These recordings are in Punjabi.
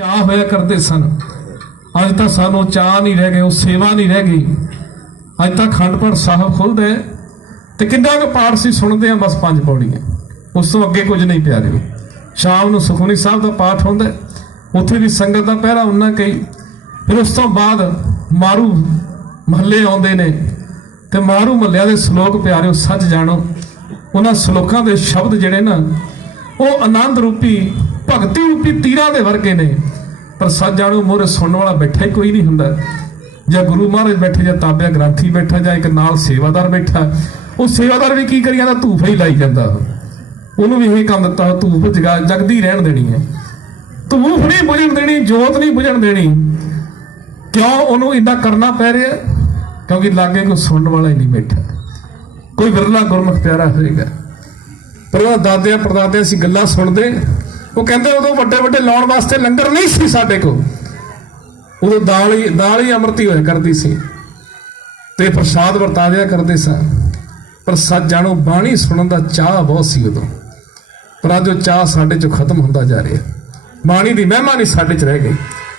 ਚਾਹ ਹੋਇਆ ਕਰਦੇ ਸਨ। ਅੱਜ ਤਾਂ ਸਾਨੂੰ ਚਾਹ ਨਹੀਂ ਰਹਿ ਗਏ ਉਹ ਸੇਵਾ ਨਹੀਂ ਰਹਿ ਗਈ। ਅੱਜ ਤਾਂ ਖੰਡਪੜ ਸਾਹਿਬ ਖੁੱਲਦੇ ਤੇ ਕਿੰਨਾ ਕੁ ਪਾਠ ਸੀ ਸੁਣਦੇ ਆ ਬਸ ਪੰਜ ਪੌੜੀਆਂ। ਉਸ ਤੋਂ ਅੱਗੇ ਕੁਝ ਨਹੀਂ ਪਿਆਰਿਓ ਸ਼ਾਮ ਨੂੰ ਸੁਖਮਨੀ ਸਾਹਿਬ ਦਾ ਪਾਠ ਹੁੰਦਾ ਉੱਥੇ ਵੀ ਸੰਗਤ ਦਾ ਪਹਿਰਾ ਉਹਨਾਂ ਕਈ ਫਿਰ ਉਸ ਤੋਂ ਬਾਅਦ ਮਾਰੂ ਮਹੱਲੇ ਆਉਂਦੇ ਨੇ ਤੇ ਮਾਰੂ ਮਹੱਲਿਆਂ ਦੇ ਸ਼ਲੋਕ ਪਿਆਰਿਓ, ਸੱਚ ਜਾਣੋ। ਉਹਨਾਂ ਸ਼ਲੋਕਾਂ ਦੇ ਸ਼ਬਦ ਜਿਹੜੇ ਨਾ, ਉਹ ਆਨੰਦ ਰੂਪੀ ਭਗਤੀ ਰੂਪੀ ਤੀਰਾਂ ਦੇ ਵਰਗੇ ਨੇ। ਪਰ ਸੱਚ ਜਾਣੋ ਮੋਰੇ ਸੁਣਨ ਵਾਲਾ ਬੈਠਾ ਹੀ ਕੋਈ ਨਹੀਂ ਹੁੰਦਾ। ਜਾਂ ਗੁਰੂ ਮਹਾਰਾਜ ਬੈਠੇ, ਜਾਂ ਤਾਬਿਆ ਗ੍ਰੰਥੀ ਬੈਠਾ, ਜਾਂ ਇੱਕ ਨਾਲ ਸੇਵਾਦਾਰ ਬੈਠਾ। ਉਹ ਸੇਵਾਦਾਰ ਵੀ ਕੀ ਕਰੀ ਜਾਂਦਾ ਧੂਫ ਹੀ ਲਾਈ ਜਾਂਦਾ। ਉਹਨੂੰ ਵੀ ਇਹ ਕੰਮ ਦਿੱਤਾ, ਧੂਫ ਜਗਾ, ਜਗਦੀ ਰਹਿਣ ਦੇਣੀ ਹੈ। ਧੂਫ ਨਹੀਂ ਬੁਝਣ ਦੇਣੀ, ਜੋਤ ਨਹੀਂ ਬੁਝਣ ਦੇਣੀ। ਕਿਉਂ ਉਹਨੂੰ ਇੰਨਾ ਕਰਨਾ ਪੈ ਰਿਹਾ? ਕਿਉਂਕਿ ਲਾਗੇ ਕੋਈ ਸੁਣਨ ਵਾਲਾ ਹੀ ਨਹੀਂ ਬੈਠਾ। ਕੋਈ ਵਿਰਲਾ ਗੁਰਮੁਖ ਪਿਆਰਾ ਹੋਏਗਾ। ਪਰ ਉਹ ਦਾਦਿਆਂ ਪਰਦਾਦਿਆਂ ਅਸੀਂ ਗੱਲਾਂ ਸੁਣਦੇ। ਉਹ ਕਹਿੰਦੇ ਉਦੋਂ ਵੱਡੇ ਵੱਡੇ ਲਾਉਣ ਵਾਸਤੇ ਲੰਗਰ ਨਹੀਂ ਸੀ ਸਾਡੇ ਕੋਲ। ਉਦੋਂ ਦਾਲ ਹੀ ਦਾਲ ਹੀ ਅੰਮ੍ਰਿਤ ਹੋਇਆ ਕਰਦੀ ਸੀ। ਤੇ ਪ੍ਰਸਾਦ ਵਰਤਾ ਦਿਆ ਕਰਦੇ ਸਾਂ। ਪਰ ਸੱਚ ਜਾਣੋ, ਬਾਣੀ ਸੁਣਨ ਦਾ ਚਾਹ ਬਹੁਤ ਸੀ ਉਦੋਂ। ਪਰ ਅੱਜ ਉਹ ਚਾਹ ਸਾਡੇ ਚੋਂ ਖਤਮ ਹੁੰਦਾ ਜਾ ਰਿਹਾ। ਬਾਣੀ ਦੀ ਮਹਿਮਾ ਨਹੀਂ ਸਾਡੇ ਚ ਰਹਿ ਗਈ।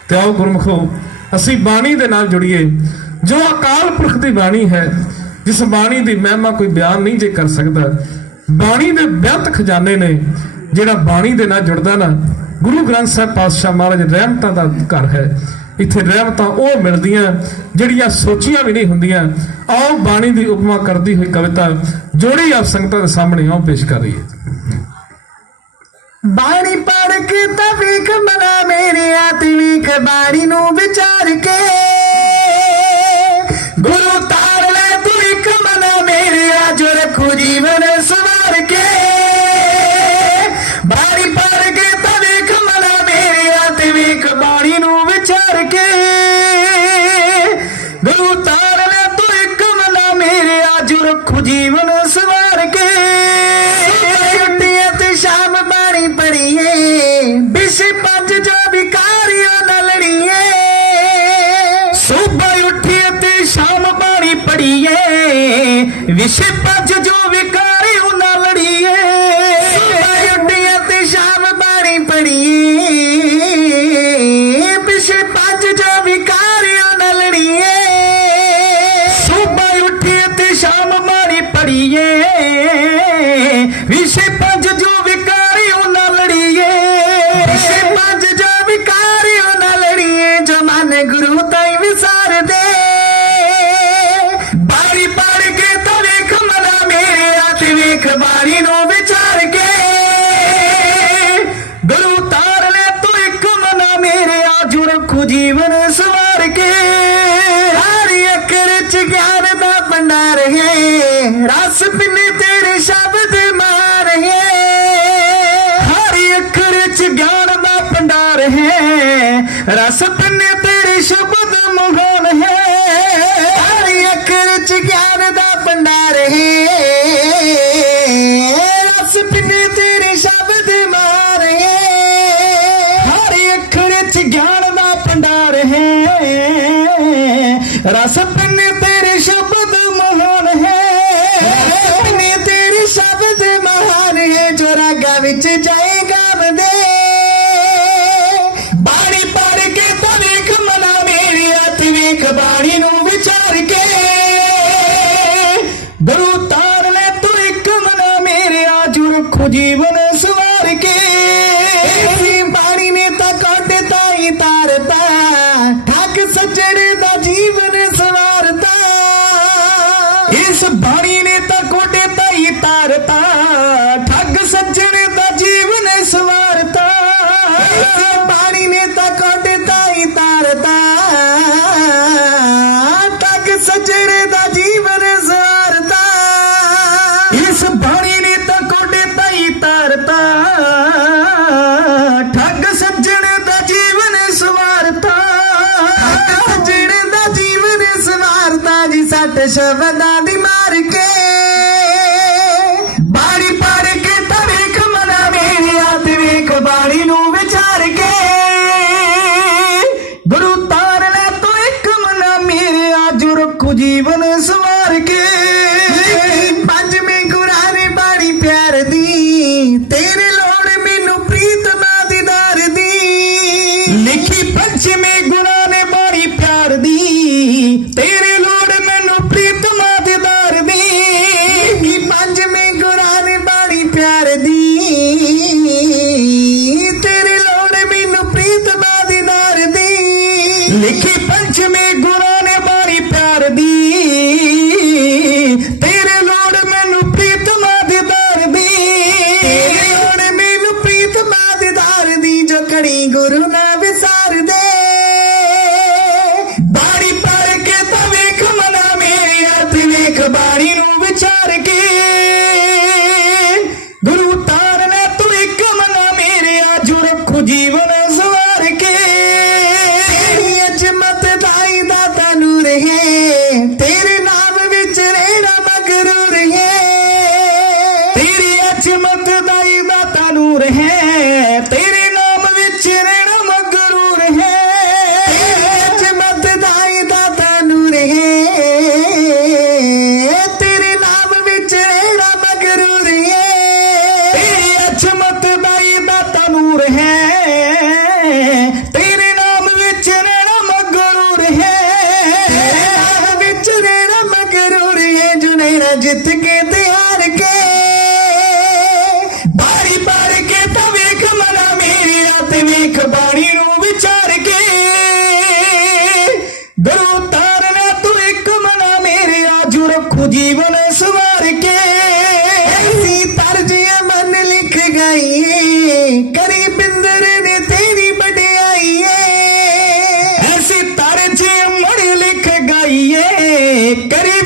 ਤੇ ਆਓ ਗੁਰਮਖੋ, ਅਸੀਂ ਬਾਣੀ ਦੇ ਨਾਲ ਜੁੜੀਏ। ਜੋ ਅਕਾਲ ਪੁਰਖ ਦੀ ਬਾਣੀ ਹੈ, ਜਿਸ ਬਾਣੀ ਦੀ ਮਹਿਮਾ ਕੋਈ ਬਿਆਨ ਨਹੀਂ ਜੇ ਕਰ ਸਕਦਾ, ਬਾਣੀ ਦੇ ਬੇਅੰਤ ਖਜ਼ਾਨੇ ਨੇ ਜਿਹੜਾ ਬਾਣੀ ਦੇ ਨਾਲ ਜੁੜਦਾ ਨਾ, ਗੁਰੂ ਗ੍ਰੰਥ ਸਾਹਿਬ ਪਾਤਸ਼ਾਹ ਮਹਾਰਾਜ ਰਹਿਮਤਾਂ ਦਾ ਘਰ ਹੈ। ਇੱਥੇ ਰਹਿਮਤਾਂ ਉਹ ਮਿਲਦੀਆਂ, ਜਿਹੜੀਆਂ ਸੋਚੀਆਂ ਵੀ ਨਹੀਂ ਹੁੰਦੀਆਂ, ਆਓ ਬਾਣੀ ਦੀ ਉਪਮਾ ਕਰਦੀ ਹੋਈ ਕਵਿਤਾ ਜੋੜੀ ਆਪ ਸੰਗਤਾਂ ਦੇ ਸਾਹਮਣੇ ਆਓ, ਪੇਸ਼ ਕਰ ਰਹੀ ਹੈ ਬਾਣੀ ਪੜ ਕੇ ਤਾਂ ਮਨਾ ਮੇਰੇ ਆਤੀ ਬਾਣੀ ਨੂੰ ਵਿਚਾਰ ਕੇ। ਗੁਰੂ ਤਾਰ ਪੜੀਏ ਵਿਸ਼ ਜੋ ਵਿਕਾਰੀਆਂ ਨਾਲ ਲੜੀਏ। ਸੁਬਹ ਉੱਠੀਏ ਤੇ ਸ਼ਾਮ ਬਾਣੀ ਪੜੀਏ। ਬਿਸ਼ ਪੰਜ ਜੋ ਵਿਕਾਰੀਆਂ ਨਾਲ ਲੜੀਏ। ਸੁਬਹ ਉੱਠੀਏ ਤੇ ਸ਼ਾਮ ਬਾਣੀ ਪੜੀਏ। ਵਿਸ਼ੇ ਜੀਵਨ ਸਵਾਰ ਕੇ ਹਰੀ ਅੱਖਰ ਚ ਗਿਆਨ ਦਾ ਭੰਡਾਰ ਹੈ। ਰਸ ਪਿੰਨੇ ਤੇਰੇ ਸ਼ਬਦ ਮਾਰ ਹੈ। ਹਰੀ ਅੱਖਰ ਚ ਗਿਆਨ ਦਾ ਭੰਡਾਰ ਹੈ। ਰਸ ਜੋ ਵਿੱਚ ਜਾਏ ਗਾਵਦੇ ਬਾਣੀ ਪੜ ਕੇ ਤਾਂ ਵੇਖ ਮਨਾ ਮੇਰੀ ਹੱਥ, ਵੇਖ ਬਾਣੀ ਨੂੰ ਵਿਚਾਰ ਕੇ। ਗੁਰੂ ਤਾਰ ਲੈ ਤੂੰ ਇੱਕ ਮਨਾ ਮੇਰੇ ਆਜੂ, ਰੱਖੂ ਜੀਵਨ ਸਵਾਰ ਕੇ। ਇਸੀ ਬਾਣੀ ਨੇ ਤਾਂ ਕਾਟੇ ਤਾਈ ਤਾਰਤਾ। ਠੱਗ ਸੱਜਣ ਦਾ ਜੀਵਨ ਸਵਾਰਤਾ। ਇਸ ਬਾਣੀ ਨੇ ਤਾਂ ਕੋਟੇ ਤਾਈ ਤਾਰਤਾ। ਠੱਗ ਸੱਜਣ ਦਾ ਸਵਾਰਤਾ ਇਸ ਬਾਣੀ ਨੇ ਤਾਂ ਕੋਟੇ ਤਾਈ ਤਾਰਤਾ। ਠੱਗ ਸੱਜਣ ਦਾ ਜੀਵਨ ਸਵਾਰਤਾ ਇਸ ਬਾਣੀ ਨੇ ਤਾਂ ਕੋਟੇ ਤਾਈ ਤਾਰਤਾ। ਠੱਗ ਸੱਜਣ ਦਾ ਜੀਵਨ ਸਵਾਰਤਾ। ਠੱਗ ਸੱਜਣ ਦਾ ਜੀਵਨ ਸਵਾਰਤਾ ਜੀ ਸੱਟ ਸ਼ਬਦਾਂ ਦੀ ਮਾਰ ਕੇ। Turuna ਮੈਂ ਜਿੱਤ ਕੇ ਤੇ ਹਾਰ ਕੇ ਬਾਰੀ ਬਾਰ ਕੇ ਤਾਂ ਵੇਖ ਮਨਾ ਮੇਰੀ ਰਾਤ ਵੇਖ ਬਾਣੀ ਨੂੰ ਵਿਚਾਰ ਕੇ। ਦਰੂ ਤਾਰਨਾ, ਤੂੰ ਇੱਕ ਮਨਾ ਮੇਰੀ ਆਜੂ ਰੱਖੂ ਜੀਵਨ ਸਵਾਰ ਕੇ। ਐਸੀ ਤਰਜੀਹ ਮਨ ਲਿਖ ਗਈ ਕਰੀ ਬਿੰਦਰ ਨੇ ਤੇਰੀ ਬੜਾਈ ਐਸੀ ਤਰਜੀਹ ਮਨ ਲਿਖ ਗਈ ਕਰੀ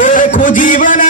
ਦੇਖੋ ਜੀਵਨ